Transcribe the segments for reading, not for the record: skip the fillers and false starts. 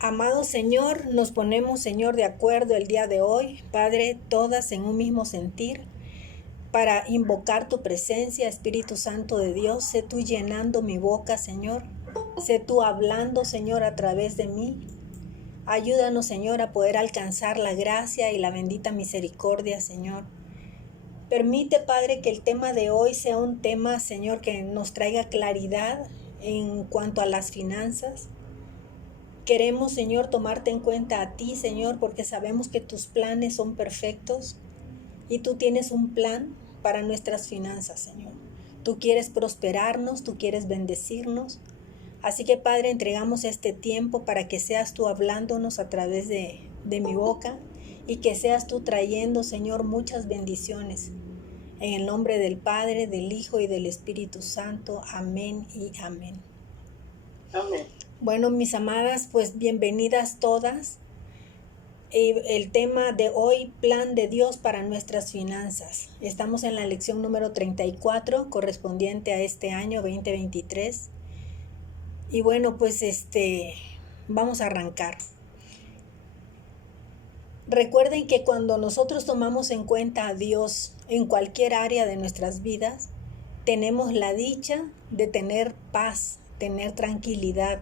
Amado Señor, nos ponemos, Señor, de acuerdo el día de hoy, Padre, todas en un mismo sentir, para invocar tu presencia, Espíritu Santo de Dios. Sé tú llenando mi boca, Señor. Sé tú hablando, Señor, a través de mí. Ayúdanos, Señor, a poder alcanzar la gracia y la bendita misericordia, Señor. Permite, Padre, que el tema de hoy sea un tema, Señor, que nos traiga claridad en cuanto a las finanzas. Queremos, Señor, tomarte en cuenta a ti, Señor, porque sabemos que tus planes son perfectos y tú tienes un plan para nuestras finanzas, Señor. Tú quieres prosperarnos, tú quieres bendecirnos. Así que, Padre, entregamos este tiempo para que seas tú hablándonos a través de mi boca y que seas tú trayendo, Señor, muchas bendiciones. En el nombre del Padre, del Hijo y del Espíritu Santo. Amén y amén. Amén. Bueno, mis amadas, pues bienvenidas todas. El tema de hoy, plan de Dios para nuestras finanzas. Estamos en la lección número 34, correspondiente a este año 2023. Y bueno, pues vamos a arrancar. Recuerden que cuando nosotros tomamos en cuenta a Dios en cualquier área de nuestras vidas, tenemos la dicha de tener paz, tener tranquilidad.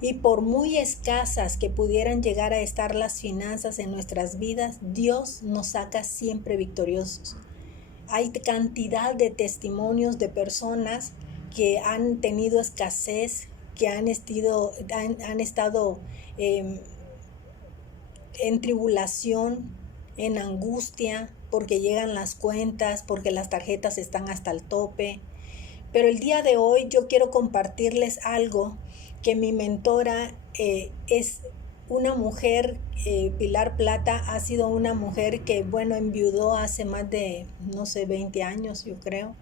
Y por muy escasas que pudieran llegar a estar las finanzas en nuestras vidas, Dios nos saca siempre victoriosos. Hay cantidad de testimonios de personas que han tenido escasez, que han estado en tribulación, en angustia, porque llegan las cuentas, porque las tarjetas están hasta el tope. Pero el día de hoy yo quiero compartirles algo que mi mentora es una mujer, Pilar Plata, ha sido una mujer que, bueno, enviudó hace más de, 20 años, yo creo.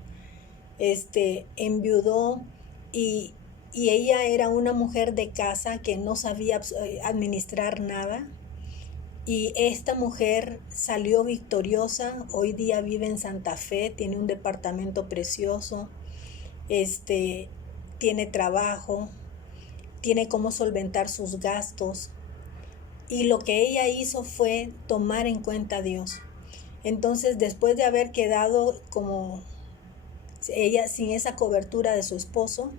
Enviudó y ella era una mujer de casa que no sabía administrar nada. Y esta mujer salió victoriosa, hoy día vive en Santa Fe, tiene un departamento precioso, tiene trabajo, tiene cómo solventar sus gastos. Y lo que ella hizo fue tomar en cuenta a Dios. Entonces, después de haber quedado como ella sin esa cobertura de su esposo,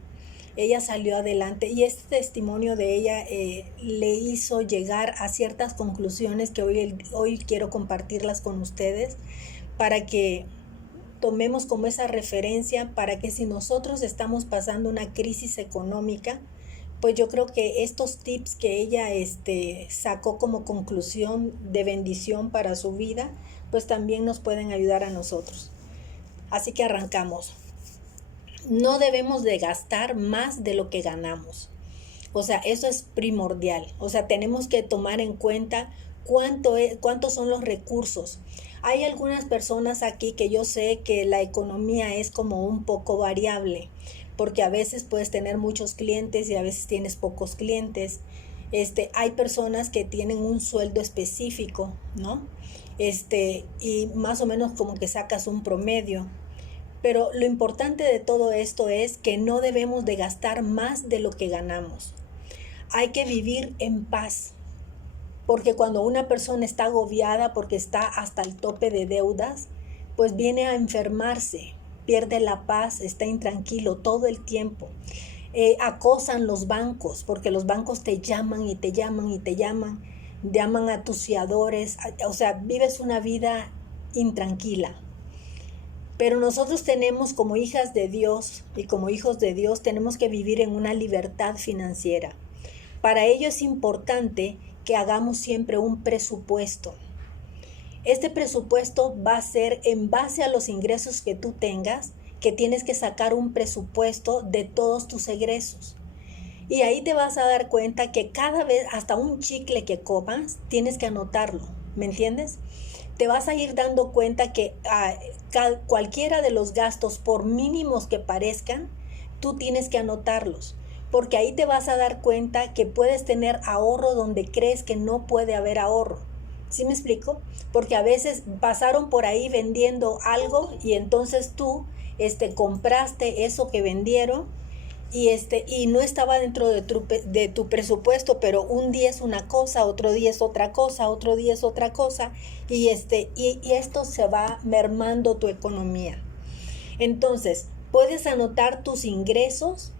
ella salió adelante y este testimonio de ella le hizo llegar a ciertas conclusiones que hoy quiero compartirlas con ustedes para que tomemos como esa referencia, para que si nosotros estamos pasando una crisis económica, pues yo creo que estos tips que ella sacó como conclusión de bendición para su vida, pues también nos pueden ayudar a nosotros. Así que arrancamos. No debemos de gastar más de lo que ganamos. O sea, eso es primordial. O sea, tenemos que tomar en cuenta cuántos son los recursos. Hay algunas personas aquí que yo sé que la economía es como un poco variable, porque a veces puedes tener muchos clientes y a veces tienes pocos clientes. Hay personas que tienen un sueldo específico, ¿no? Y más o menos como que sacas un promedio. Pero lo importante de todo esto es que no debemos de gastar más de lo que ganamos. Hay que vivir en paz, porque cuando una persona está agobiada porque está hasta el tope de deudas, pues viene a enfermarse, pierde la paz, está intranquilo todo el tiempo. Acosan los bancos, porque los bancos te llaman y te llaman y te llaman, llaman a tus fiadores, o sea, vives una vida intranquila. Pero nosotros tenemos como hijas de Dios y como hijos de Dios tenemos que vivir en una libertad financiera. Para ello es importante que hagamos siempre un presupuesto. Este presupuesto va a ser en base a los ingresos que tú tengas, que tienes que sacar un presupuesto de todos tus egresos. Y ahí te vas a dar cuenta que cada vez, hasta un chicle que comas, tienes que anotarlo, ¿me entiendes? Te vas a ir dando cuenta que cualquiera de los gastos, por mínimos que parezcan, tú tienes que anotarlos, porque ahí te vas a dar cuenta que puedes tener ahorro donde crees que no puede haber ahorro. ¿Sí me explico? Porque a veces pasaron por ahí vendiendo algo y entonces tú compraste eso que vendieron y no estaba dentro de tu presupuesto, pero un día es una cosa, otro día es otra cosa, otro día es otra cosa, y esto se va mermando tu economía. Entonces, puedes anotar tus ingresos,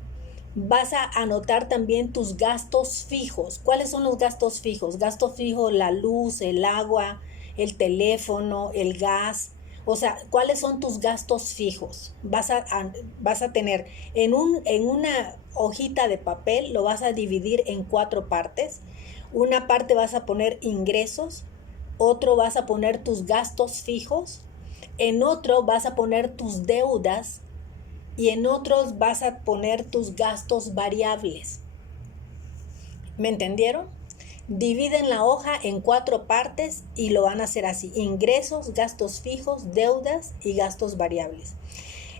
vas a anotar también tus gastos fijos. ¿Cuáles son los gastos fijos? Gasto fijo, la luz, el agua, el teléfono, el gas. O sea, ¿cuáles son tus gastos fijos? Vas a tener en una hojita de papel, lo vas a dividir en 4 partes. Una parte vas a poner ingresos, otro vas a poner tus gastos fijos, en otro vas a poner tus deudas y en otros vas a poner tus gastos variables. ¿Me entendieron? Dividen la hoja en 4 partes y lo van a hacer así: ingresos, gastos fijos, deudas y gastos variables.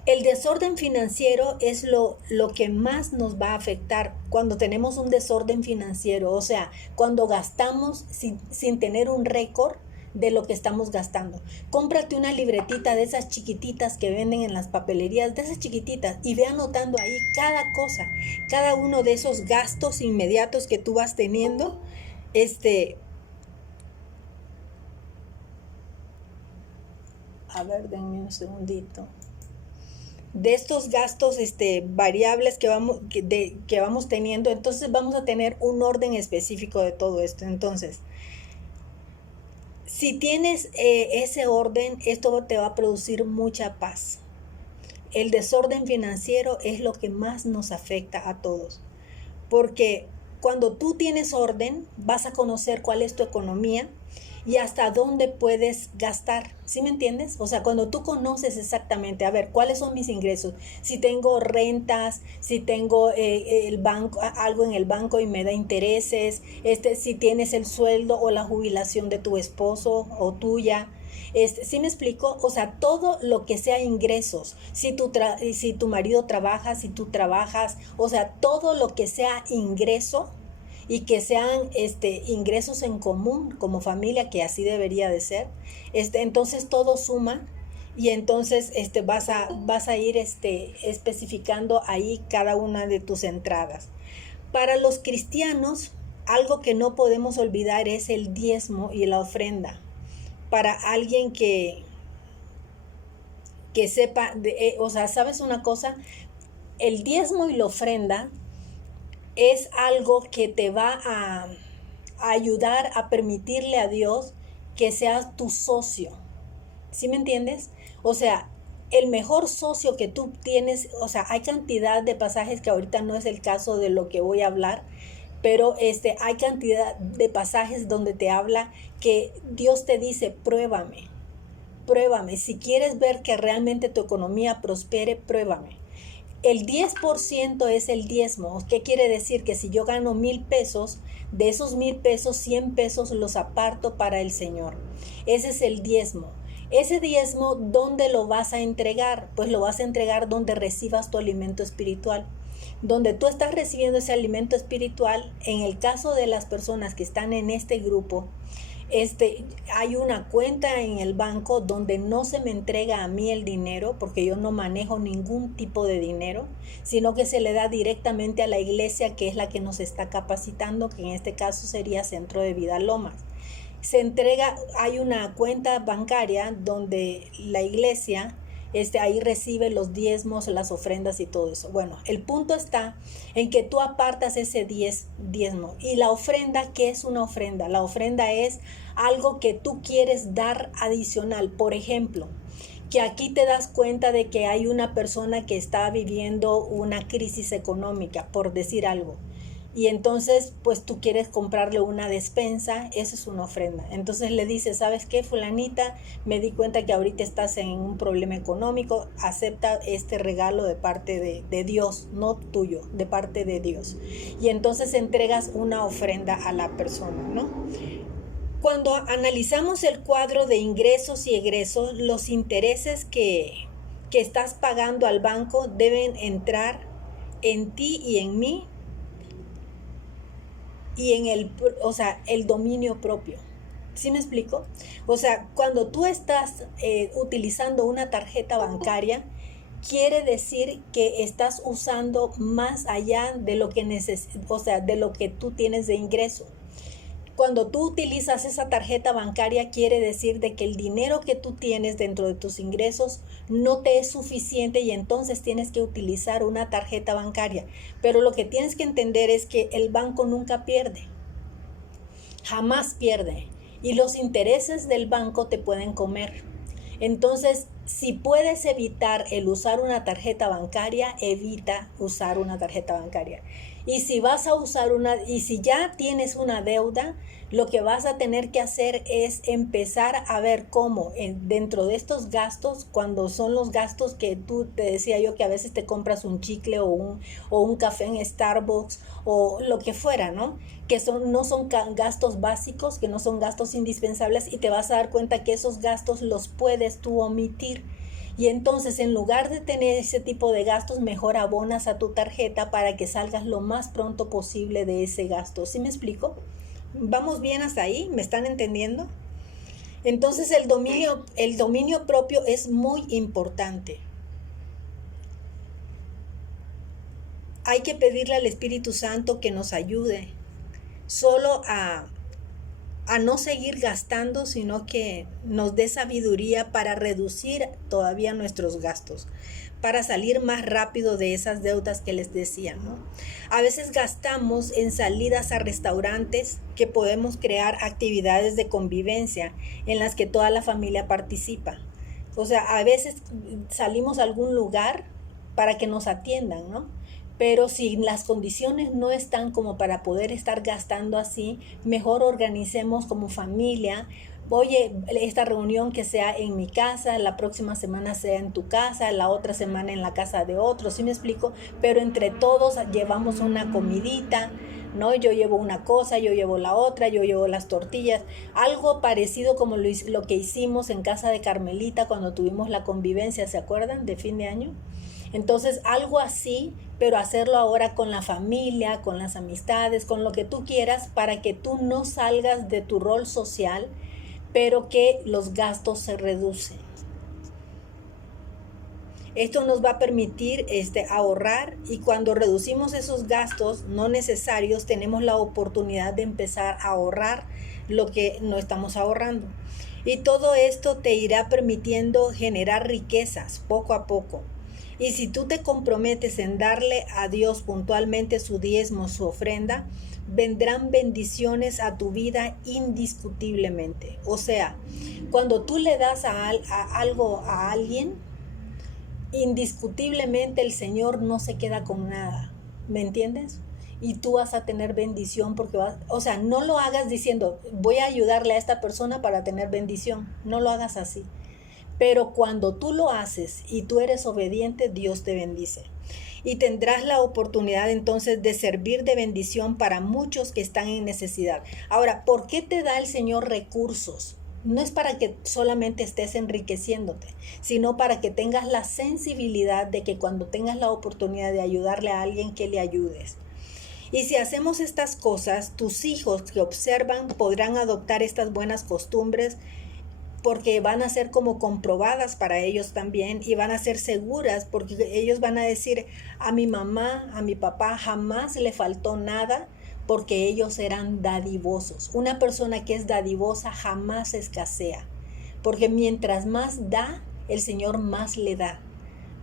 El desorden financiero es lo que más nos va a afectar cuando tenemos un desorden financiero, o sea, cuando gastamos sin tener un récord de lo que estamos gastando. Cómprate una libretita de esas chiquititas que venden en las papelerías, de esas chiquititas, y ve anotando ahí cada cosa, cada uno de esos gastos inmediatos que tú vas teniendo. A ver, denme un segundito. De estos gastos variables que vamos teniendo, entonces vamos a tener un orden específico de todo esto. Entonces, si tienes ese orden, esto te va a producir mucha paz. El desorden financiero es lo que más nos afecta a todos, porque cuando tú tienes orden, vas a conocer cuál es tu economía y hasta dónde puedes gastar. ¿Sí me entiendes? O sea, cuando tú conoces exactamente, a ver, ¿cuáles son mis ingresos? Si tengo rentas, si tengo el banco, algo en el banco y me da intereses, si tienes el sueldo o la jubilación de tu esposo o tuya. ¿Sí me explico? O sea, todo lo que sea ingresos, si tu marido trabaja, si tú trabajas, o sea, todo lo que sea ingreso y que sean ingresos en común como familia, que así debería de ser, entonces todo suma y entonces vas a ir especificando ahí cada una de tus entradas. Para los cristianos, algo que no podemos olvidar es el diezmo y la ofrenda. Para alguien que sepa, o sea, ¿sabes una cosa? El diezmo y la ofrenda es algo que te va a ayudar a permitirle a Dios que seas tu socio. ¿Sí me entiendes? O sea, el mejor socio que tú tienes, o sea, hay cantidad de pasajes que ahorita no es el caso de lo que voy a hablar, pero hay cantidad de pasajes donde te habla que Dios te dice: pruébame, pruébame. Si quieres ver que realmente tu economía prospere, pruébame. El 10% es el diezmo. ¿Qué quiere decir? Que si yo gano 1,000 pesos, de esos 1,000 pesos, 100 pesos los aparto para el Señor. Ese es el diezmo. Ese diezmo, ¿dónde lo vas a entregar? Pues lo vas a entregar donde recibas tu alimento espiritual. Donde tú estás recibiendo ese alimento espiritual, en el caso de las personas que están en este grupo, hay una cuenta en el banco donde no se me entrega a mí el dinero, porque yo no manejo ningún tipo de dinero, sino que se le da directamente a la iglesia, que es la que nos está capacitando, que en este caso sería Centro de Vida Lomas. Se entrega, hay una cuenta bancaria donde la iglesia ahí recibe los diezmos, las ofrendas y todo eso. Bueno, el punto está en que tú apartas ese diezmo. Y la ofrenda, ¿qué es una ofrenda? La ofrenda es algo que tú quieres dar adicional. Por ejemplo, que aquí te das cuenta de que hay una persona que está viviendo una crisis económica, por decir algo. Y entonces, pues tú quieres comprarle una despensa, eso es una ofrenda. Entonces le dices: ¿sabes qué, fulanita? Me di cuenta que ahorita estás en un problema económico, acepta este regalo de parte de Dios, no tuyo, de parte de Dios. Y entonces entregas una ofrenda a la persona, ¿no? Cuando analizamos el cuadro de ingresos y egresos, los intereses que estás pagando al banco deben entrar en ti y en mí, y en el dominio propio. ¿Sí me explico? O sea, cuando tú estás utilizando una tarjeta bancaria, quiere decir que estás usando más allá de lo que o sea, de lo que tú tienes de ingreso. Cuando tú utilizas esa tarjeta bancaria, quiere decir de que el dinero que tú tienes dentro de tus ingresos no te es suficiente y entonces tienes que utilizar una tarjeta bancaria. Pero lo que tienes que entender es que el banco nunca pierde, jamás pierde, y los intereses del banco te pueden comer. Entonces, si puedes evitar el usar una tarjeta bancaria, evita usar una tarjeta bancaria. Y si vas a usar y si ya tienes una deuda, lo que vas a tener que hacer es empezar a ver cómo dentro de estos gastos, cuando son los gastos que tú te decía yo que a veces te compras un chicle o un café en Starbucks o lo que fuera, ¿no? Que no son gastos básicos, que no son gastos indispensables, y te vas a dar cuenta que esos gastos los puedes tú omitir. Y entonces, en lugar de tener ese tipo de gastos, mejor abonas a tu tarjeta para que salgas lo más pronto posible de ese gasto. ¿Sí me explico? ¿Vamos bien hasta ahí? ¿Me están entendiendo? Entonces, el dominio propio es muy importante. Hay que pedirle al Espíritu Santo que nos ayude solo a no seguir gastando, sino que nos dé sabiduría para reducir todavía nuestros gastos, para salir más rápido de esas deudas que les decía, ¿no? A veces gastamos en salidas a restaurantes, que podemos crear actividades de convivencia en las que toda la familia participa. O sea, a veces salimos a algún lugar para que nos atiendan, ¿no? Pero si las condiciones no están como para poder estar gastando así, mejor organicemos como familia. Oye, esta reunión que sea en mi casa, la próxima semana sea en tu casa, la otra semana en la casa de otro, ¿sí me explico? Pero entre todos llevamos una comidita, ¿no? Yo llevo una cosa, yo llevo la otra, yo llevo las tortillas, algo parecido como lo que hicimos en casa de Carmelita cuando tuvimos la convivencia, ¿se acuerdan? De fin de año. Entonces, algo así, pero hacerlo ahora con la familia, con las amistades, con lo que tú quieras, para que tú no salgas de tu rol social, pero que los gastos se reducen. Esto nos va a permitir ahorrar, y cuando reducimos esos gastos no necesarios, tenemos la oportunidad de empezar a ahorrar lo que no estamos ahorrando. Y todo esto te irá permitiendo generar riquezas poco a poco. Y si tú te comprometes en darle a Dios puntualmente su diezmo, su ofrenda, vendrán bendiciones a tu vida indiscutiblemente. O sea, cuando tú le das algo a alguien, indiscutiblemente el Señor no se queda con nada. ¿Me entiendes? Y tú vas a tener bendición porque o sea, no lo hagas diciendo, voy a ayudarle a esta persona para tener bendición. No lo hagas así. Pero cuando tú lo haces y tú eres obediente, Dios te bendice. Y tendrás la oportunidad entonces de servir de bendición para muchos que están en necesidad. Ahora, ¿por qué te da el Señor recursos? No es para que solamente estés enriqueciéndote, sino para que tengas la sensibilidad de que cuando tengas la oportunidad de ayudarle a alguien, que le ayudes. Y si hacemos estas cosas, tus hijos que observan podrán adoptar estas buenas costumbres, porque van a ser como comprobadas para ellos también, y van a ser seguras, porque ellos van a decir, a mi mamá, a mi papá jamás le faltó nada, porque ellos eran dadivosos. Una persona que es dadivosa jamás escasea, porque mientras más da, el Señor más le da.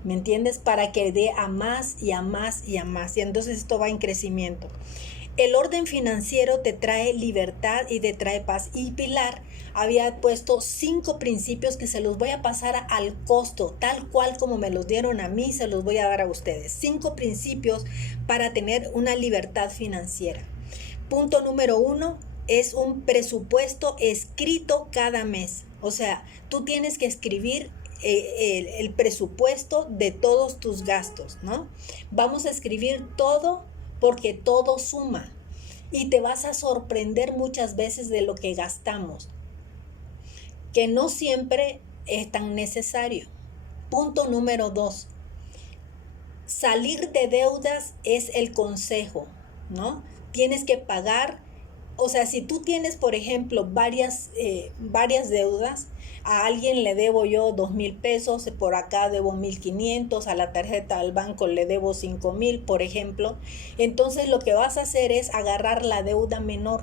¿Me entiendes? Para que dé a más y a más y a más. Y entonces esto va en crecimiento. El orden financiero te trae libertad y te trae paz. Y Pilar había puesto 5 principios que se los voy a pasar al costo, tal cual como me los dieron a mí, se los voy a dar a ustedes. 5 principios para tener una libertad financiera. Punto número 1 es un presupuesto escrito cada mes. O sea, tú tienes que escribir el presupuesto de todos tus gastos, ¿no? Vamos a escribir todo, porque todo suma, y te vas a sorprender muchas veces de lo que gastamos, que no siempre es tan necesario. Punto número 2, salir de deudas es el consejo, ¿no? Tienes que pagar o sea, si tú tienes, por ejemplo, varias deudas, a alguien le debo yo 2,000 pesos, por acá debo 1,500, a la tarjeta del banco le debo 5,000, por ejemplo, entonces lo que vas a hacer es agarrar la deuda menor.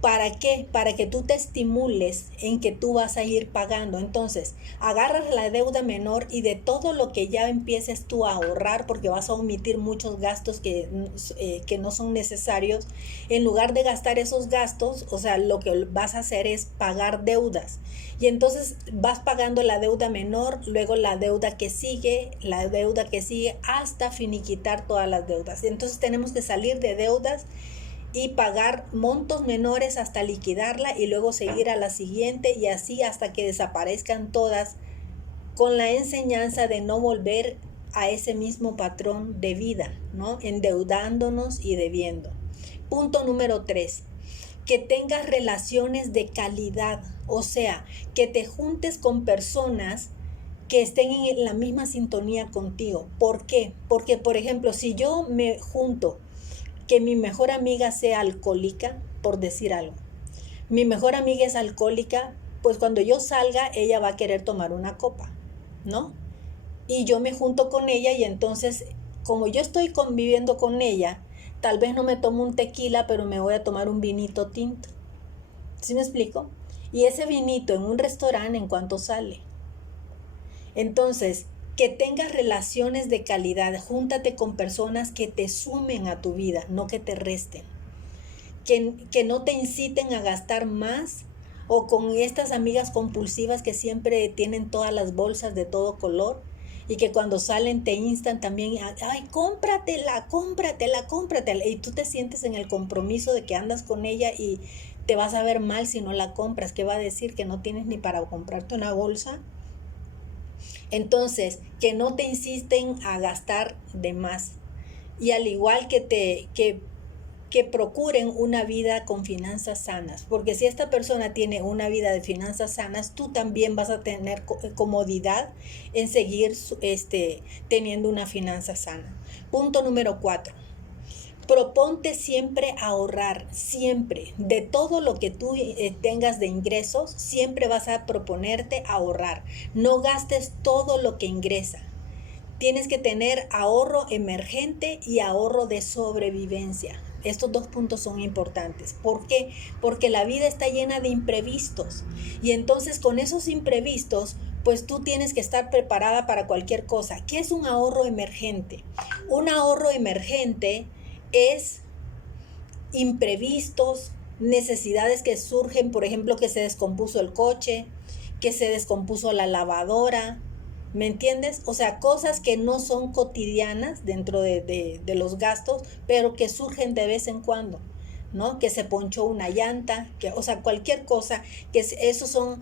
¿Para qué? Para que tú te estimules en que tú vas a ir pagando. Entonces, agarras la deuda menor y de todo lo que ya empieces tú a ahorrar, porque vas a omitir muchos gastos que no son necesarios, en lugar de gastar esos gastos, o sea, lo que vas a hacer es pagar deudas. Y entonces vas pagando la deuda menor, luego la deuda que sigue, hasta finiquitar todas las deudas. Entonces tenemos que salir de deudas y pagar montos menores hasta liquidarla y luego seguir a la siguiente y así hasta que desaparezcan todas, con la enseñanza de no volver a ese mismo patrón de vida, ¿no? Endeudándonos y debiendo. Punto número 3, que tengas relaciones de calidad, o sea, que te juntes con personas que estén en la misma sintonía contigo. ¿Por qué? Porque, por ejemplo, si yo me junto que mi mejor amiga sea alcohólica, por decir algo. Mi mejor amiga es alcohólica, pues cuando yo salga, ella va a querer tomar una copa, ¿no? Y yo me junto con ella y entonces, como yo estoy conviviendo con ella, tal vez no me tomo un tequila, pero me voy a tomar un vinito tinto. ¿Sí me explico? Y ese vinito en un restaurante, ¿en cuánto sale? Entonces, que tengas relaciones de calidad, júntate con personas que te sumen a tu vida, no que te resten, que no te inciten a gastar más, o con estas amigas compulsivas que siempre tienen todas las bolsas de todo color y que cuando salen te instan también, ay, cómpratela, y tú te sientes en el compromiso de que andas con ella y te vas a ver mal si no la compras. ¿Qué va a decir? ¿Que no tienes ni para comprarte una bolsa? Entonces, que no te insisten a gastar de más. Y al igual que procuren una vida con finanzas sanas. Porque si esta persona tiene una vida de finanzas sanas, tú también vas a tener comodidad en seguir teniendo una finanza sana. Punto número 4. Proponte siempre ahorrar, siempre. De todo lo que tú tengas de ingresos, siempre vas a proponerte ahorrar. No gastes todo lo que ingresa. Tienes que tener ahorro emergente y ahorro de sobrevivencia. Estos 2 puntos son importantes. ¿Por qué? Porque la vida está llena de imprevistos. Y entonces con esos imprevistos, pues tú tienes que estar preparada para cualquier cosa. ¿Qué es un ahorro emergente? Un ahorro emergente es imprevistos, necesidades que surgen, por ejemplo, que se descompuso el coche, que se descompuso la lavadora, ¿me entiendes? O sea, cosas que no son cotidianas dentro de los gastos, pero que surgen de vez en cuando, ¿no? Que se ponchó una llanta, o sea, cualquier cosa, esos son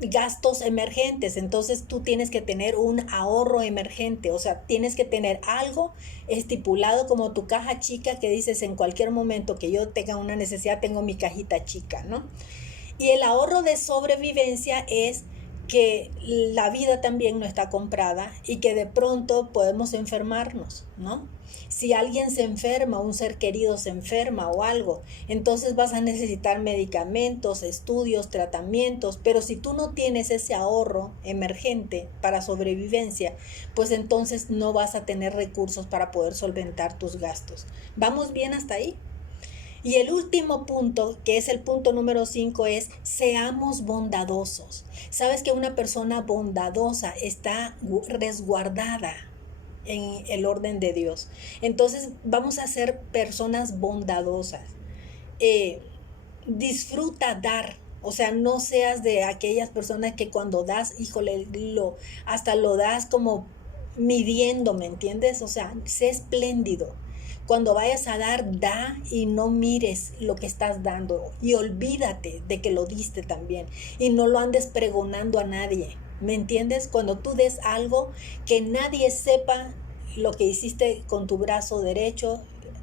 gastos emergentes. Entonces tú tienes que tener un ahorro emergente, o sea, tienes que tener algo estipulado como tu caja chica, que dices, en cualquier momento que yo tenga una necesidad, tengo mi cajita chica, ¿no? Y el ahorro de sobrevivencia es que la vida también no está comprada y que de pronto podemos enfermarnos, ¿no? Si alguien se enferma, un ser querido se enferma o algo, entonces vas a necesitar medicamentos, estudios, tratamientos, pero si tú no tienes ese ahorro emergente para sobrevivencia, pues entonces no vas a tener recursos para poder solventar tus gastos. ¿Vamos bien hasta ahí? Y el último punto, que es el punto número 5, es seamos bondadosos. Sabes que una persona bondadosa está resguardada en el orden de Dios. Entonces vamos a ser personas bondadosas. Disfruta dar. O sea, no seas de aquellas personas que cuando das, híjole, hasta lo das como midiendo, ¿me entiendes? O sea, sé espléndido. Cuando vayas a dar, da y no mires lo que estás dando. Y olvídate de que lo diste también. Y no lo andes pregonando a nadie. ¿Me entiendes? Cuando tú des algo, que nadie sepa lo que hiciste con tu brazo derecho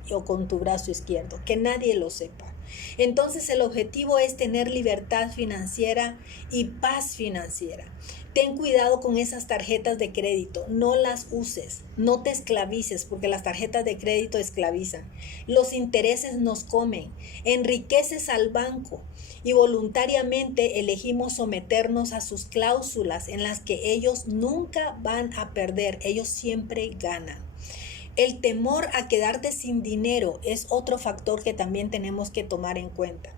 o con tu brazo izquierdo. Que nadie lo sepa. Entonces el objetivo es tener libertad financiera y paz financiera. Ten cuidado con esas tarjetas de crédito, no las uses, no te esclavices, porque las tarjetas de crédito esclavizan. Los intereses nos comen, enriqueces al banco y voluntariamente elegimos someternos a sus cláusulas en las que ellos nunca van a perder, ellos siempre ganan. El temor a quedarte sin dinero es otro factor que también tenemos que tomar en cuenta.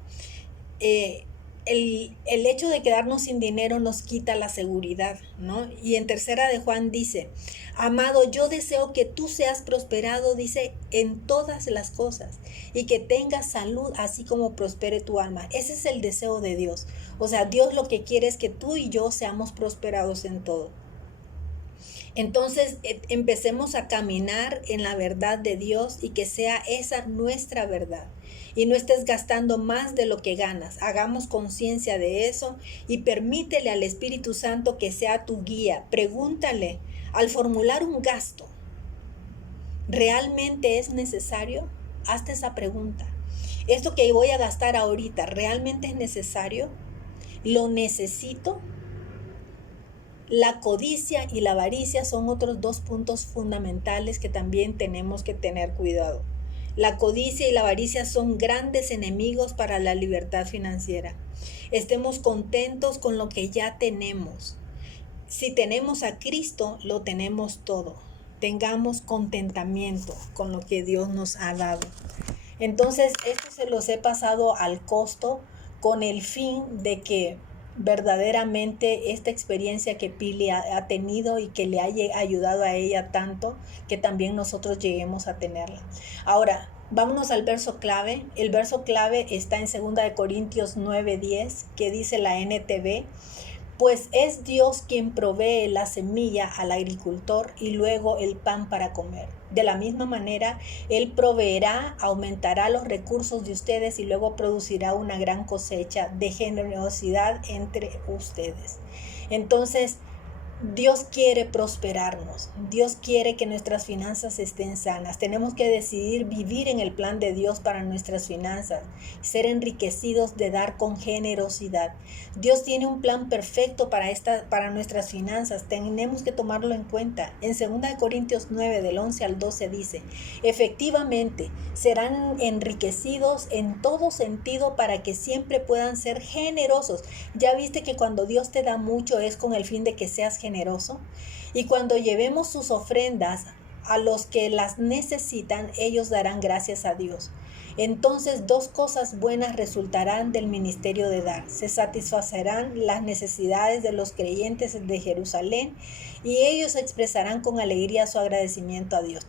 El hecho de quedarnos sin dinero nos quita la seguridad, ¿no? Y en Tercera de Juan dice, amado, yo deseo que tú seas prosperado, dice, en todas las cosas y que tengas salud así como prospere tu alma. Ese es el deseo de Dios. O sea, Dios lo que quiere es que tú y yo seamos prosperados en todo. Entonces empecemos a caminar en la verdad de Dios y que sea esa nuestra verdad. Y no estés gastando más de lo que ganas. Hagamos conciencia de eso y permítele al Espíritu Santo que sea tu guía. Pregúntale al formular un gasto, ¿realmente es necesario? Hazte esa pregunta. ¿Esto que voy a gastar ahorita realmente es necesario? ¿Lo necesito? La codicia y la avaricia son otros dos puntos fundamentales que también tenemos que tener cuidado. La codicia y la avaricia son grandes enemigos para la libertad financiera. Estemos contentos con lo que ya tenemos. Si tenemos a Cristo, lo tenemos todo. Tengamos contentamiento con lo que Dios nos ha dado. Entonces, esto se los he pasado al costo con el fin de que verdaderamente esta experiencia que Pili ha tenido y que le haya ayudado a ella tanto, que también nosotros lleguemos a tenerla. Ahora, vámonos al verso clave. El verso clave está en 2 Corintios 9:10, que dice la NTV, pues es Dios quien provee la semilla al agricultor y luego el pan para comer. De la misma manera, Él proveerá, aumentará los recursos de ustedes y luego producirá una gran cosecha de generosidad entre ustedes. Entonces, Dios quiere prosperarnos, Dios quiere que nuestras finanzas estén sanas. Tenemos que decidir vivir en el plan de Dios para nuestras finanzas, ser enriquecidos de dar con generosidad. Dios tiene un plan perfecto para nuestras finanzas, tenemos que tomarlo en cuenta. En 2 Corintios 9, del 11 al 12 dice, efectivamente, serán enriquecidos en todo sentido para que siempre puedan ser generosos. Ya viste que cuando Dios te da mucho es con el fin de que seas generoso, y cuando llevemos sus ofrendas a los que las necesitan, ellos darán gracias a Dios. Entonces, dos cosas buenas resultarán del ministerio de dar. Se satisfacerán las necesidades de los creyentes de Jerusalén y ellos expresarán con alegría su agradecimiento a Dios.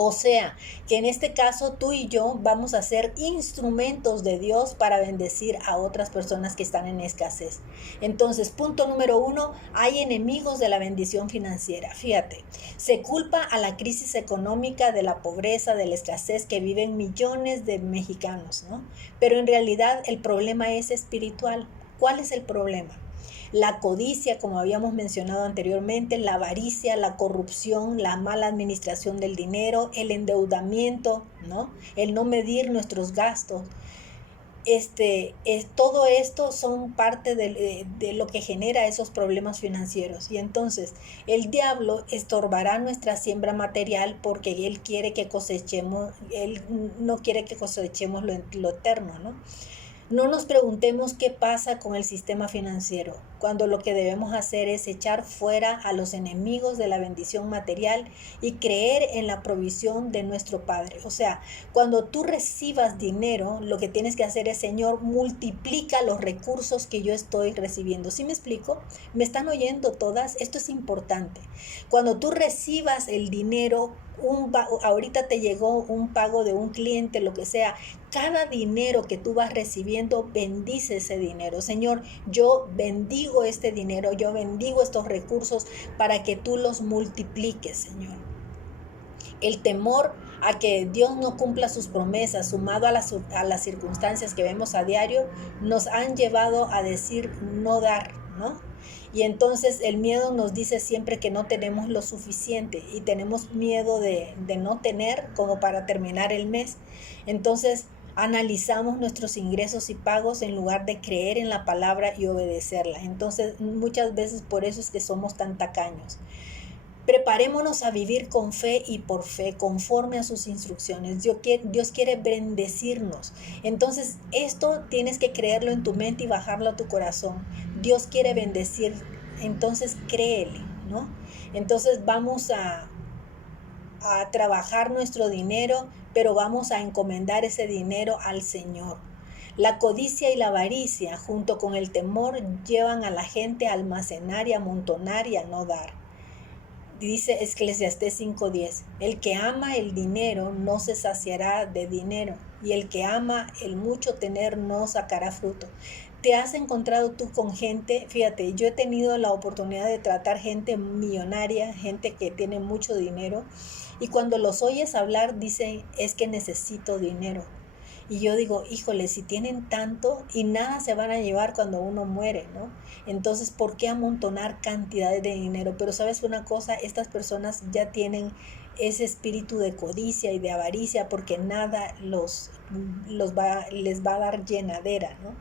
O sea, que en este caso tú y yo vamos a ser instrumentos de Dios para bendecir a otras personas que están en escasez. Entonces, punto número 1, hay enemigos de la bendición financiera. Fíjate, se culpa a la crisis económica de la pobreza, de la escasez que viven millones de mexicanos, ¿no? Pero en realidad el problema es espiritual. ¿Cuál es el problema? La codicia, como habíamos mencionado anteriormente, la avaricia, la corrupción, la mala administración del dinero, el endeudamiento, ¿no? El no medir nuestros gastos. Todo esto son parte de lo que genera esos problemas financieros. Y entonces el diablo estorbará nuestra siembra material porque él quiere que cosechemos, él no quiere que cosechemos lo eterno, ¿no? No nos preguntemos qué pasa con el sistema financiero, cuando lo que debemos hacer es echar fuera a los enemigos de la bendición material y creer en la provisión de nuestro Padre. O sea, cuando tú recibas dinero, lo que tienes que hacer es, Señor, multiplica los recursos que yo estoy recibiendo. ¿Sí me explico? ¿Me están oyendo todas? Esto es importante. Cuando tú recibas el dinero, ahorita te llegó un pago de un cliente, lo que sea, cada dinero que tú vas recibiendo, bendice ese dinero. Señor, yo bendigo este dinero, yo bendigo estos recursos para que tú los multipliques, Señor. El temor a que Dios no cumpla sus promesas, sumado a las circunstancias que vemos a diario, nos han llevado a decir no dar, ¿no? Y entonces el miedo nos dice siempre que no tenemos lo suficiente y tenemos miedo de no tener como para terminar el mes. Entonces Analizamos nuestros ingresos y pagos en lugar de creer en la palabra y obedecerla. Entonces, muchas veces por eso es que somos tan tacaños. Preparémonos a vivir con fe y por fe, conforme a sus instrucciones. Dios quiere bendecirnos. Entonces, esto tienes que creerlo en tu mente y bajarlo a tu corazón. Dios quiere bendecir, entonces créele, ¿no? Entonces vamos a trabajar nuestro dinero, pero vamos a encomendar ese dinero al Señor. La codicia y la avaricia, junto con el temor, llevan a la gente a almacenar y amontonar y a no dar. Dice Eclesiastés 5:10, el que ama el dinero no se saciará de dinero, y el que ama el mucho tener no sacará fruto. ¿Te has encontrado tú con gente? Fíjate, yo he tenido la oportunidad de tratar gente millonaria, gente que tiene mucho dinero, y cuando los oyes hablar dicen, es que necesito dinero. Y yo digo, híjole, si tienen tanto y nada se van a llevar cuando uno muere, ¿no? Entonces, ¿por qué amontonar cantidades de dinero? Pero sabes una cosa, estas personas ya tienen ese espíritu de codicia y de avaricia porque nada les va a dar llenadera, ¿no?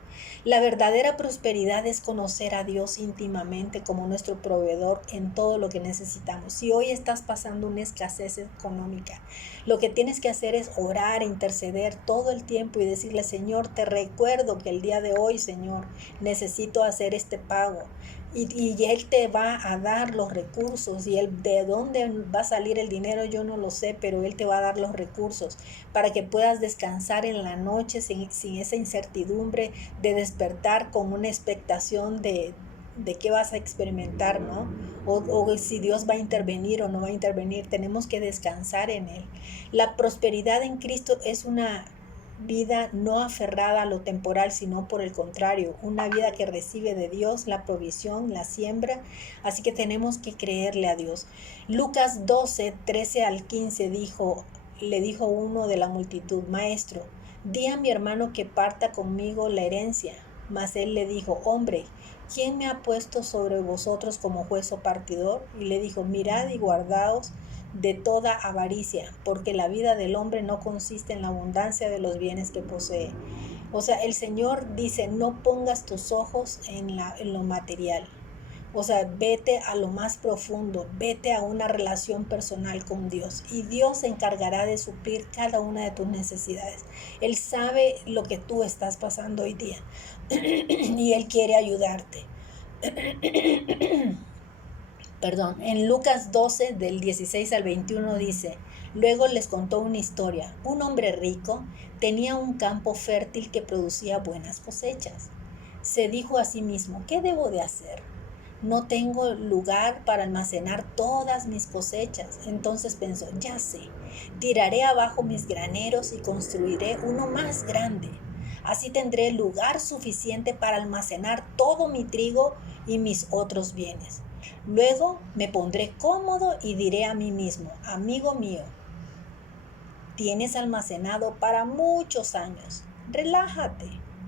La verdadera prosperidad es conocer a Dios íntimamente como nuestro proveedor en todo lo que necesitamos. Si hoy estás pasando una escasez económica, lo que tienes que hacer es orar, interceder todo el tiempo y decirle, Señor, te recuerdo que el día de hoy, Señor, necesito hacer este pago. Y Él te va a dar los recursos, y de dónde va a salir el dinero yo no lo sé, pero Él te va a dar los recursos para que puedas descansar en la noche sin esa incertidumbre de despertar con una expectación de qué vas a experimentar, ¿no? O si Dios va a intervenir o no va a intervenir. Tenemos que descansar en Él. La prosperidad en Cristo es una vida no aferrada a lo temporal, sino por el contrario, una vida que recibe de Dios la provisión, la siembra, así que tenemos que creerle a Dios. Lucas 12:13-15 le dijo uno de la multitud, Maestro, di a mi hermano que parta conmigo la herencia. Mas él le dijo, hombre, ¿quién me ha puesto sobre vosotros como juez o partidor? Y le dijo, mirad y guardaos de toda avaricia, porque la vida del hombre no consiste en la abundancia de los bienes que posee. O sea, el Señor dice, no pongas tus ojos en lo material. O sea, vete a lo más profundo, vete a una relación personal con Dios y Dios se encargará de suplir cada una de tus necesidades. Él sabe lo que tú estás pasando hoy día y Él quiere ayudarte. Perdón, en Lucas 12 del 16 al 21 dice, luego les contó una historia. Un hombre rico tenía un campo fértil que producía buenas cosechas. Se dijo a sí mismo, ¿qué debo de hacer? No tengo lugar para almacenar todas mis cosechas. Entonces pensó, ya sé, tiraré abajo mis graneros y construiré uno más grande. Así tendré lugar suficiente para almacenar todo mi trigo y mis otros bienes. Luego me pondré cómodo y diré a mí mismo, amigo mío, tienes almacenado para muchos años. Relájate,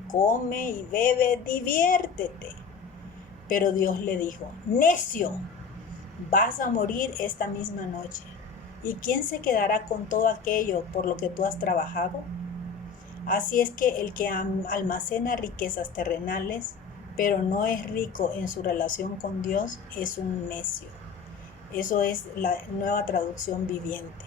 come y bebe, diviértete. Pero Dios le dijo, necio, vas a morir esta misma noche. ¿Y quién se quedará con todo aquello por lo que tú has trabajado? Así es que el que almacena riquezas terrenales, pero no es rico en su relación con Dios, es un necio. Eso es la Nueva Traducción Viviente.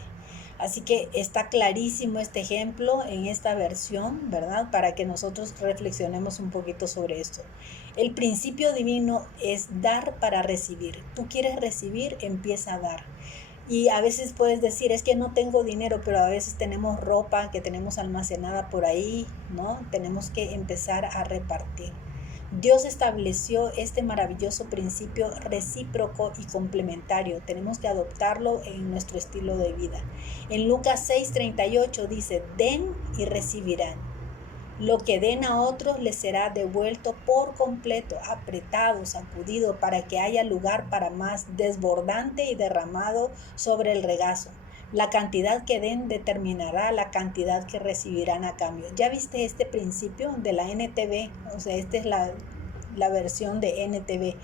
Así que está clarísimo este ejemplo en esta versión, ¿verdad? Para que nosotros reflexionemos un poquito sobre esto. El principio divino es dar para recibir. Tú quieres recibir, empieza a dar. Y a veces puedes decir, es que no tengo dinero, pero a veces tenemos ropa que tenemos almacenada por ahí, ¿no? Tenemos que empezar a repartir. Dios estableció este maravilloso principio recíproco y complementario. Tenemos que adoptarlo en nuestro estilo de vida. En Lucas 6:38 dice, den y recibirán. Lo que den a otros les será devuelto por completo, apretado, sacudido, para que haya lugar para más, desbordante y derramado sobre el regazo. La cantidad que den determinará la cantidad que recibirán a cambio. ¿Ya viste este principio de la NTV? O sea, esta es la versión de NTV.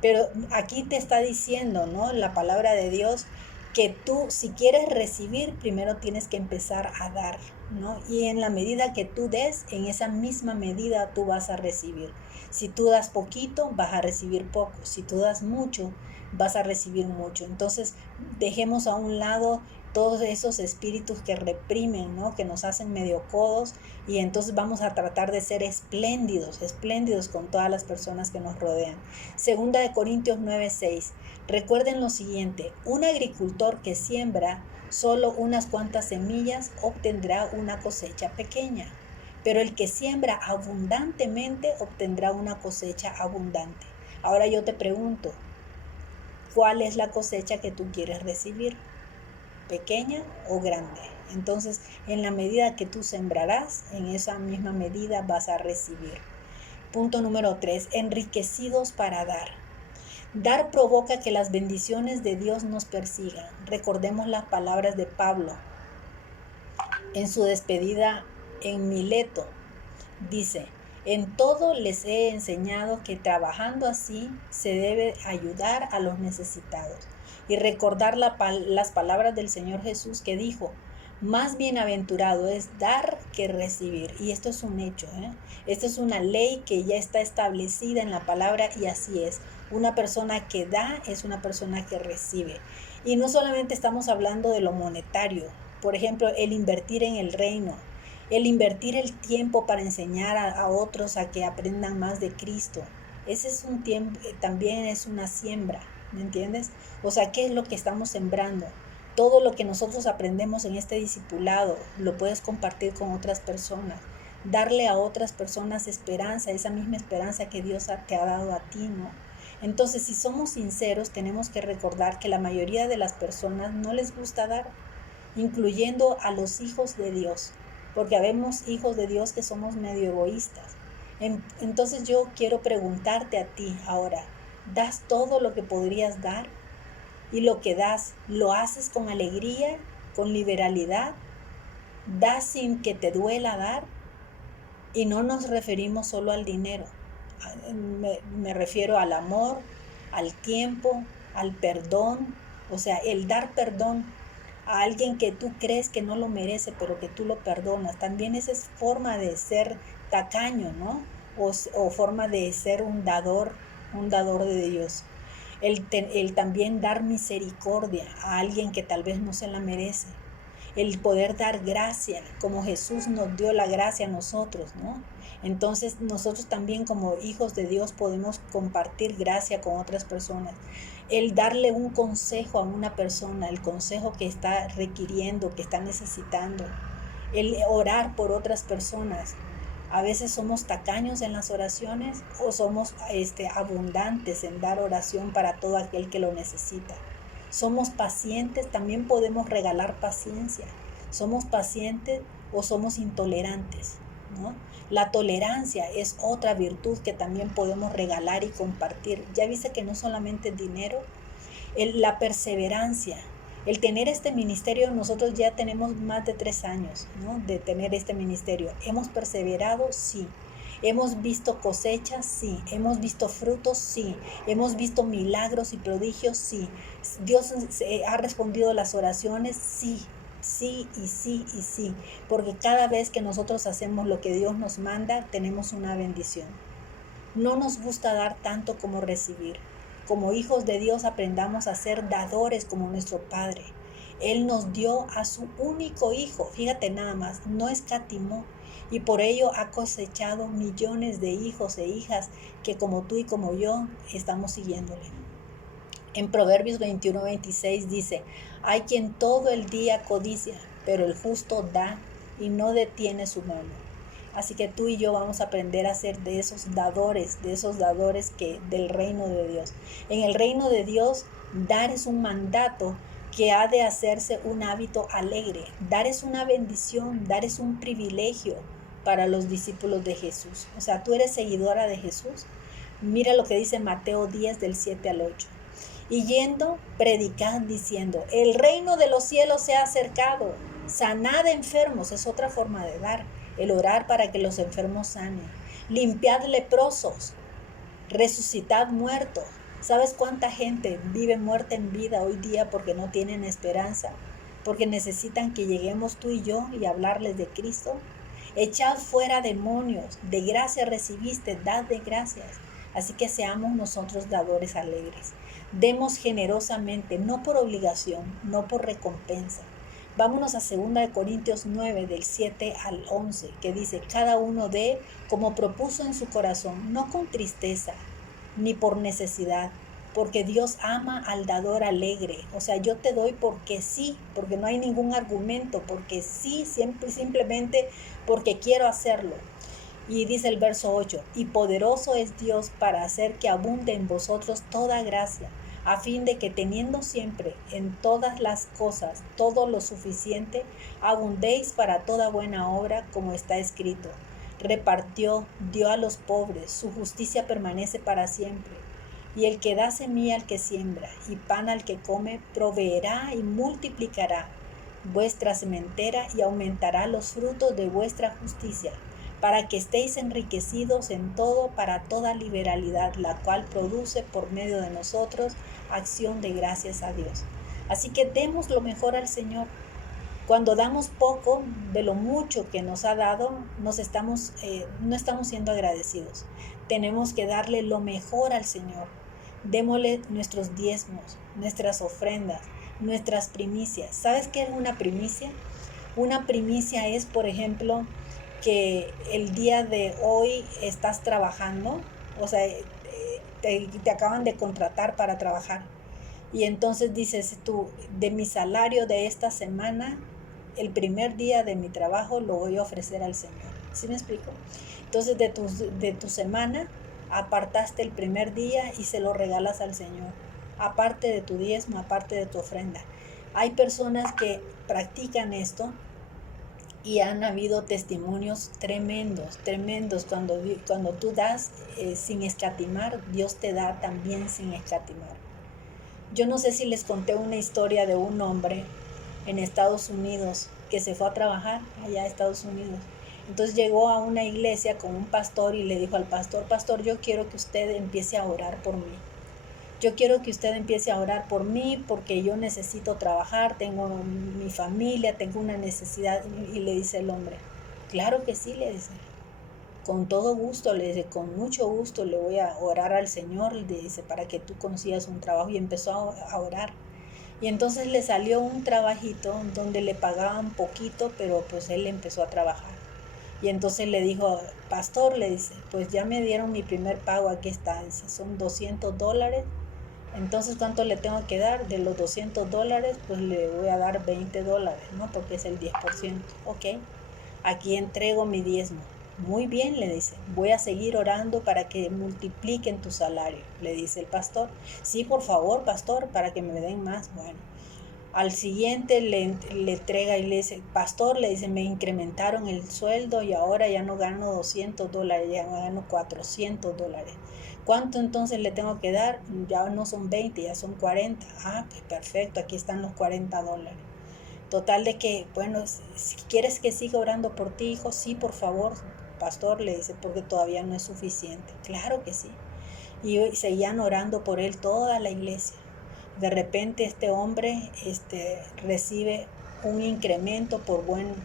Pero aquí te está diciendo, ¿no? La palabra de Dios, que tú, si quieres recibir, primero tienes que empezar a dar, ¿no? Y en la medida que tú des, en esa misma medida tú vas a recibir. Si tú das poquito, vas a recibir poco. Si tú das mucho, vas a recibir mucho. Entonces, dejemos a un lado todos esos espíritus que reprimen, ¿no? Que nos hacen medio codos, y entonces vamos a tratar de ser espléndidos con todas las personas que nos rodean. Segunda de Corintios 9:6. Recuerden lo siguiente: un agricultor que siembra solo unas cuantas semillas obtendrá una cosecha pequeña, pero el que siembra abundantemente obtendrá una cosecha abundante. Ahora yo te pregunto, ¿cuál es la cosecha que tú quieres recibir? ¿Pequeña o grande? Entonces, en la medida que tú sembrarás, en esa misma medida vas a recibir. Punto número 3, enriquecidos para dar. Dar provoca que las bendiciones de Dios nos persigan. Recordemos las palabras de Pablo en su despedida en Mileto. Dice: en todo les he enseñado que trabajando así se debe ayudar a los necesitados. Y recordar las palabras del Señor Jesús, que dijo: más bienaventurado es dar que recibir. Y esto es un hecho, Esto es una ley que ya está establecida en la palabra, y así es. Una persona que da es una persona que recibe. Y no solamente estamos hablando de lo monetario. Por ejemplo, el invertir en el reino, el invertir el tiempo para enseñar a otros a que aprendan más de Cristo. Ese es un tiempo, también es una siembra, ¿me entiendes? O sea, ¿qué es lo que estamos sembrando? Todo lo que nosotros aprendemos en este discipulado lo puedes compartir con otras personas, darle a otras personas esperanza, esa misma esperanza que Dios te ha dado a ti, ¿no? Entonces, si somos sinceros, tenemos que recordar que la mayoría de las personas no les gusta dar, incluyendo a los hijos de Dios, porque habemos hijos de Dios que somos medio egoístas. Entonces yo quiero preguntarte a ti ahora, ¿das todo lo que podrías dar? Y lo que das, ¿lo haces con alegría, con liberalidad? ¿Das sin que te duela dar? Y no nos referimos solo al dinero. Me refiero al amor, al tiempo, al perdón. O sea, el dar perdón a alguien que tú crees que no lo merece, pero que tú lo perdonas. También esa es forma de ser tacaño, ¿no? O forma de ser un dador de Dios. El también dar misericordia a alguien que tal vez no se la merece. El poder dar gracia, como Jesús nos dio la gracia a nosotros, ¿no? Entonces nosotros también, como hijos de Dios, podemos compartir gracia con otras personas. El darle un consejo a una persona, el consejo que está requiriendo, que está necesitando. El orar por otras personas. A veces somos tacaños en las oraciones, o somos abundantes en dar oración para todo aquel que lo necesita. Somos pacientes, también podemos regalar paciencia. Somos pacientes o somos intolerantes, ¿no? La tolerancia es otra virtud que también podemos regalar y compartir. Ya viste que no solamente es dinero, la perseverancia. El tener este ministerio, nosotros ya tenemos más de 3 años, ¿no? De tener este ministerio. ¿Hemos perseverado? Sí. ¿Hemos visto cosechas? Sí. ¿Hemos visto frutos? Sí. ¿Hemos visto milagros y prodigios? Sí. ¿Dios ha respondido las oraciones? Sí. Sí y sí y sí. Porque cada vez que nosotros hacemos lo que Dios nos manda, tenemos una bendición. No nos gusta dar tanto como recibir. Como hijos de Dios, aprendamos a ser dadores como nuestro Padre. Él nos dio a su único hijo, fíjate nada más, no escatimó, y por ello ha cosechado millones de hijos e hijas que, como tú y como yo, estamos siguiéndole. En Proverbios 21:26 dice: hay quien todo el día codicia, pero el justo da y no detiene su mano. Así que tú y yo vamos a aprender a ser de esos dadores del reino de Dios. En el reino de Dios, dar es un mandato que ha de hacerse un hábito alegre. Dar es una bendición, dar es un privilegio para los discípulos de Jesús. O sea, tú eres seguidora de Jesús. Mira lo que dice Mateo 10 del 7 al 8. Y yendo, predicad diciendo: el reino de los cielos se ha acercado. Sanad enfermos, es otra forma de dar. El orar para que los enfermos sanen. Limpiad leprosos, resucitad muertos, ¿Sabes cuánta gente vive muerta en vida hoy día porque no tienen esperanza? Porque necesitan que lleguemos tú y yo y hablarles de Cristo. Echad fuera demonios, de gracia recibiste, dad de gracias. Así que seamos nosotros dadores alegres. Demos generosamente, no por obligación, no por recompensa. Vámonos a 2 Corintios 9, del 7 al 11, que dice, cada uno dé como propuso en su corazón, no con tristeza, ni por necesidad, porque Dios ama al dador alegre. O sea, yo te doy porque sí, porque no hay ningún argumento, porque sí, siempre, simplemente porque quiero hacerlo. Y dice el verso 8, y poderoso es Dios para hacer que abunde en vosotros toda gracia, a fin de que teniendo siempre en todas las cosas todo lo suficiente, abundéis para toda buena obra, como está escrito. Repartió, dio a los pobres, su justicia permanece para siempre. Y el que da semilla al que siembra y pan al que come, proveerá y multiplicará vuestra sementera y aumentará los frutos de vuestra justicia, para que estéis enriquecidos en todo para toda liberalidad, la cual produce por medio de nosotros acción de gracias a Dios. Así que demos lo mejor al Señor. Cuando damos poco de lo mucho que nos ha dado, no estamos siendo agradecidos. Tenemos que darle lo mejor al Señor. Démosle nuestros diezmos, nuestras ofrendas, nuestras primicias. ¿Sabes qué es una primicia? Una primicia es, por ejemplo, que el día de hoy estás trabajando, o sea, te acaban de contratar para trabajar. Y entonces dices tú, de mi salario de esta semana, el primer día de mi trabajo lo voy a ofrecer al Señor. ¿Sí me explico? Entonces de tu semana apartaste el primer día y se lo regalas al Señor. Aparte de tu diezmo, aparte de tu ofrenda. Hay personas que practican esto y han habido testimonios tremendos, tremendos. Cuando tú das sin escatimar, Dios te da también sin escatimar. Yo no sé si les conté una historia de un hombre en Estados Unidos que se fue a trabajar allá a Estados Unidos. Entonces llegó a una iglesia con un pastor y le dijo al pastor, pastor, yo quiero que usted empiece a orar por mí. Yo quiero que usted empiece a orar por mí porque yo necesito trabajar, tengo mi familia, tengo una necesidad. Y le dice el hombre, claro que sí, le dice. Con todo gusto, le dice, con mucho gusto le voy a orar al Señor, le dice, para que tú consigas un trabajo. Y empezó a orar. Y entonces le salió un trabajito donde le pagaban poquito, pero pues él empezó a trabajar. Y entonces le dijo, pastor, le dice, pues ya me dieron mi primer pago, aquí está, dice, son $200. Entonces, ¿cuánto le tengo que dar? De los $200, pues le voy a dar $20, ¿no? Porque es el 10%. Ok, aquí entrego mi diezmo. Muy bien, le dice, voy a seguir orando para que multipliquen tu salario, le dice el pastor. Sí, por favor, pastor, para que me den más. Bueno, al siguiente le entrega y le dice, pastor, le dice, me incrementaron el sueldo y ahora ya no gano $200, ya gano $400. ¿Cuánto entonces le tengo que dar? Ya no son 20, ya son 40. Ah, pues perfecto, aquí están los $40. Total de que, bueno, si quieres que siga orando por ti, hijo, sí, por favor, pastor, le dice, porque todavía no es suficiente. Claro que sí. Y seguían orando por él toda la iglesia. De repente este hombre recibe un incremento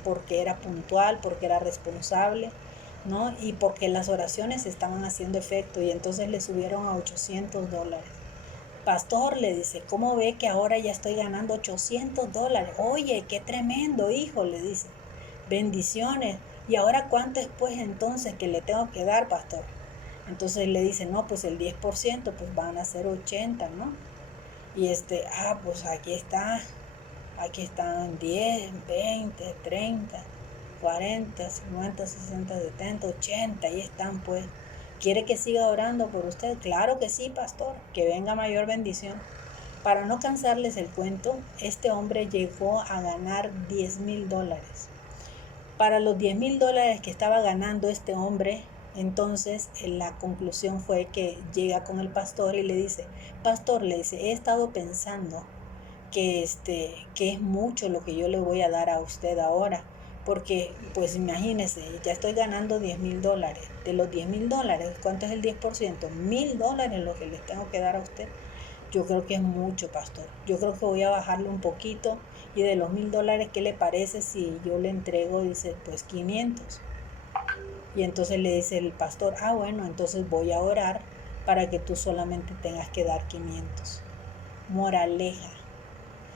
porque era puntual, porque era responsable, ¿no? Y porque las oraciones estaban haciendo efecto y entonces le subieron a $800. Pastor, le dice, ¿cómo ve que ahora ya estoy ganando $800? Oye, qué tremendo, hijo, le dice. Bendiciones. ¿Y ahora cuánto es pues entonces que le tengo que dar, pastor? Entonces le dice, no, pues el 10%, pues van a ser 80, ¿no? Y pues aquí están 10, 20, 30, 40, 50, 60, 70, 80, ahí están pues. ¿Quiere que siga orando por usted? Claro que sí, pastor, que venga mayor bendición. Para no cansarles el cuento, este hombre llegó a ganar $10,000. Para los $10,000 que estaba ganando este hombre, entonces la conclusión fue que llega con el pastor y le dice, pastor, le dice, he estado pensando que es mucho lo que yo le voy a dar a usted ahora, Porque, pues imagínense, ya estoy ganando $10,000. De los $10,000, ¿cuánto es el 10%? $1,000 lo que les tengo que dar a usted. Yo creo que es mucho, pastor. Yo creo que voy a bajarle un poquito. Y de los $1,000, ¿qué le parece si yo le entrego, dice, pues 500? Y entonces le dice el pastor, bueno, entonces voy a orar para que tú solamente tengas que dar 500. Moraleja,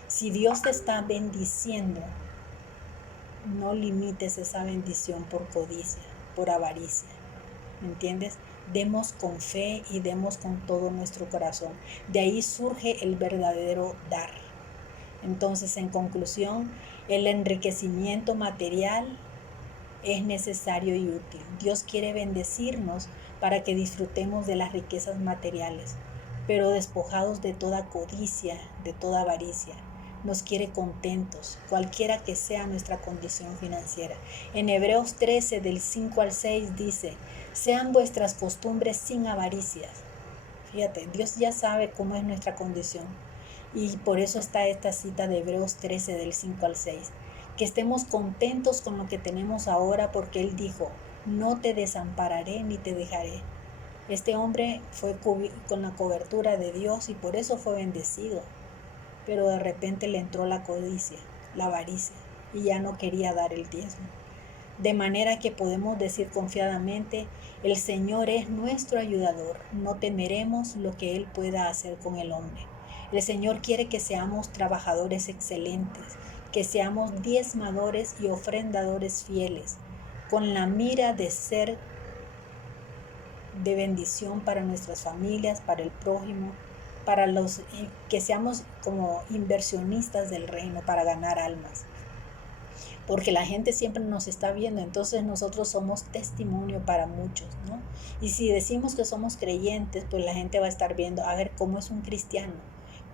si Dios te está bendiciendo, no limites esa bendición por codicia, por avaricia. ¿Me entiendes? Demos con fe y demos con todo nuestro corazón. De ahí surge el verdadero dar. Entonces, en conclusión, el enriquecimiento material es necesario y útil. Dios quiere bendecirnos para que disfrutemos de las riquezas materiales, pero despojados de toda codicia, de toda avaricia. Nos quiere contentos, cualquiera que sea nuestra condición financiera. En Hebreos 13, del 5 al 6 dice, sean vuestras costumbres sin avaricias. Fíjate, Dios ya sabe cómo es nuestra condición. Y por eso está esta cita de Hebreos 13, del 5 al 6. Que estemos contentos con lo que tenemos ahora, porque Él dijo, no te desampararé ni te dejaré. Este hombre fue con la cobertura de Dios y por eso fue bendecido. Pero de repente le entró la codicia, la avaricia, y ya no quería dar el diezmo. De manera que podemos decir confiadamente, el Señor es nuestro ayudador, no temeremos lo que Él pueda hacer con el hombre. El Señor quiere que seamos trabajadores excelentes, que seamos diezmadores y ofrendadores fieles, con la mira de ser de bendición para nuestras familias, para el prójimo, para los que seamos como inversionistas del reino para ganar almas. Porque la gente siempre nos está viendo, entonces nosotros somos testimonio para muchos, ¿no? Y si decimos que somos creyentes, pues la gente va a estar viendo, a ver, cómo es un cristiano,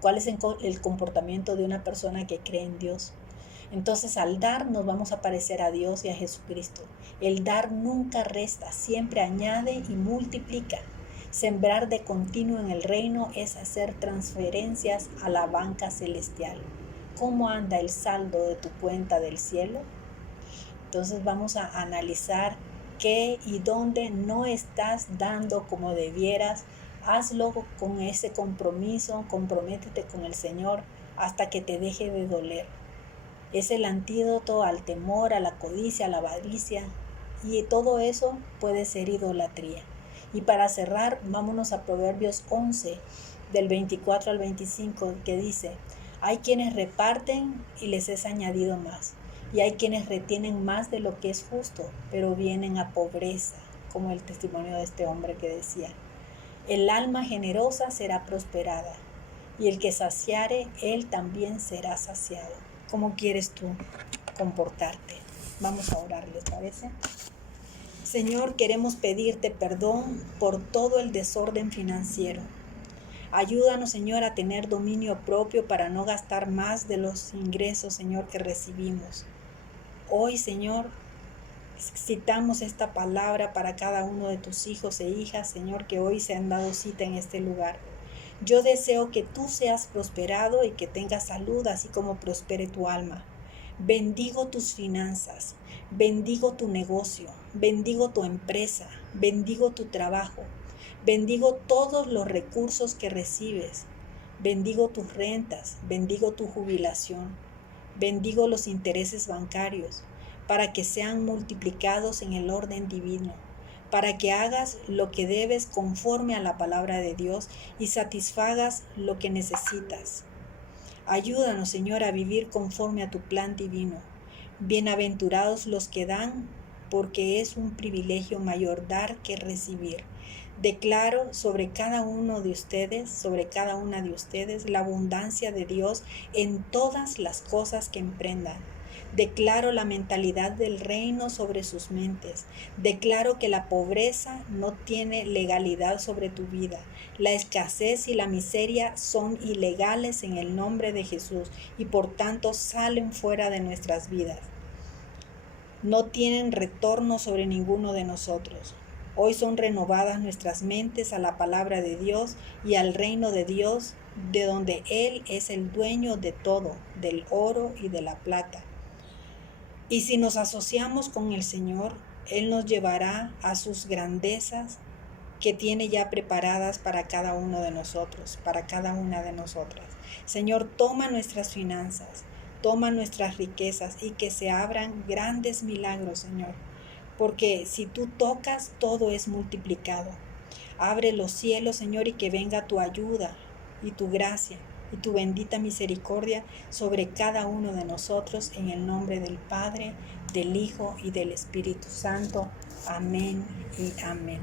cuál es el comportamiento de una persona que cree en Dios. Entonces al dar nos vamos a parecer a Dios y a Jesucristo. El dar nunca resta, siempre añade y multiplica. Sembrar de continuo en el reino es hacer transferencias a la banca celestial. ¿Cómo anda el saldo de tu cuenta del cielo? Entonces vamos a analizar qué y dónde no estás dando como debieras. Hazlo con ese compromiso, comprométete con el Señor hasta que te deje de doler. Es el antídoto al temor, a la codicia, a la avaricia, y todo eso puede ser idolatría. Y para cerrar, vámonos a Proverbios 11, del 24 al 25, que dice, hay quienes reparten y les es añadido más, y hay quienes retienen más de lo que es justo, pero vienen a pobreza, como el testimonio de este hombre que decía, el alma generosa será prosperada, y el que saciare, él también será saciado. ¿Cómo quieres tú comportarte? Vamos a orar, ¿les parece? Señor, queremos pedirte perdón por todo el desorden financiero. Ayúdanos, Señor, a tener dominio propio para no gastar más de los ingresos, Señor, que recibimos. Hoy, Señor, citamos esta palabra para cada uno de tus hijos e hijas, Señor, que hoy se han dado cita en este lugar. Yo deseo que tú seas prosperado y que tengas salud, así como prospere tu alma. Bendigo tus finanzas, bendigo tu negocio, bendigo tu empresa, bendigo tu trabajo, bendigo todos los recursos que recibes, bendigo tus rentas, bendigo tu jubilación, bendigo los intereses bancarios, para que sean multiplicados en el orden divino, para que hagas lo que debes conforme a la palabra de Dios y satisfagas lo que necesitas. Ayúdanos, Señor, a vivir conforme a tu plan divino. Bienaventurados los que dan, porque es un privilegio mayor dar que recibir. Declaro sobre cada uno de ustedes, sobre cada una de ustedes, la abundancia de Dios en todas las cosas que emprendan. Declaro la mentalidad del reino sobre sus mentes. Declaro que la pobreza no tiene legalidad sobre tu vida. La escasez y la miseria son ilegales en el nombre de Jesús y por tanto salen fuera de nuestras vidas. No tienen retorno sobre ninguno de nosotros. Hoy son renovadas nuestras mentes a la palabra de Dios y al reino de Dios, de donde Él es el dueño de todo, del oro y de la plata. Y si nos asociamos con el Señor, Él nos llevará a sus grandezas que tiene ya preparadas para cada uno de nosotros, para cada una de nosotras. Señor, toma nuestras finanzas, toma nuestras riquezas y que se abran grandes milagros, Señor. Porque si tú tocas, todo es multiplicado. Abre los cielos, Señor, y que venga tu ayuda y tu gracia y tu bendita misericordia sobre cada uno de nosotros, en el nombre del Padre, del Hijo y del Espíritu Santo. Amén y amén.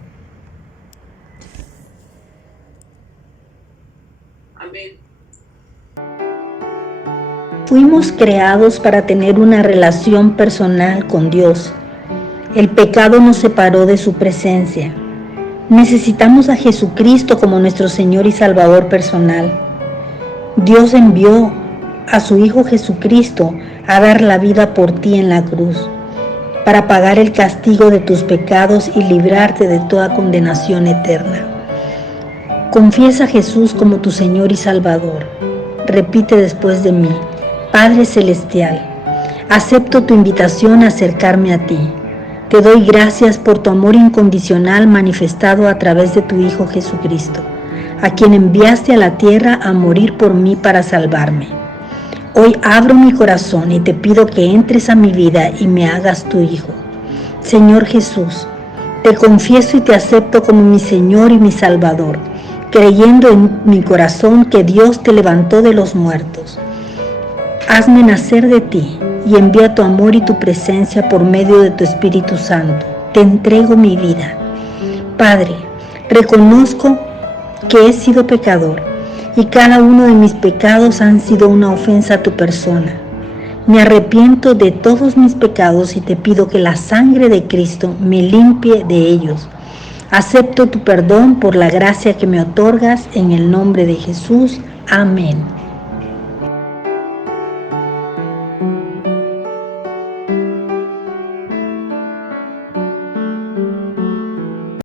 Amén. Fuimos creados para tener una relación personal con Dios. El pecado nos separó de su presencia. Necesitamos a Jesucristo como nuestro Señor y Salvador personal. Dios envió a su Hijo Jesucristo a dar la vida por ti en la cruz, para pagar el castigo de tus pecados y librarte de toda condenación eterna. Confiesa a Jesús como tu Señor y Salvador. Repite después de mí: Padre Celestial, acepto tu invitación a acercarme a ti. Te doy gracias por tu amor incondicional manifestado a través de tu Hijo Jesucristo, a quien enviaste a la tierra a morir por mí para salvarme. Hoy abro mi corazón y te pido que entres a mi vida y me hagas tu Hijo. Señor Jesús, te confieso y te acepto como mi Señor y mi Salvador, creyendo en mi corazón que Dios te levantó de los muertos. Hazme nacer de ti y envía tu amor y tu presencia por medio de tu Espíritu Santo. Te entrego mi vida. Padre, reconozco que he sido pecador y cada uno de mis pecados han sido una ofensa a tu persona. Me arrepiento de todos mis pecados y te pido que la sangre de Cristo me limpie de ellos. Acepto tu perdón por la gracia que me otorgas en el nombre de Jesús. Amén.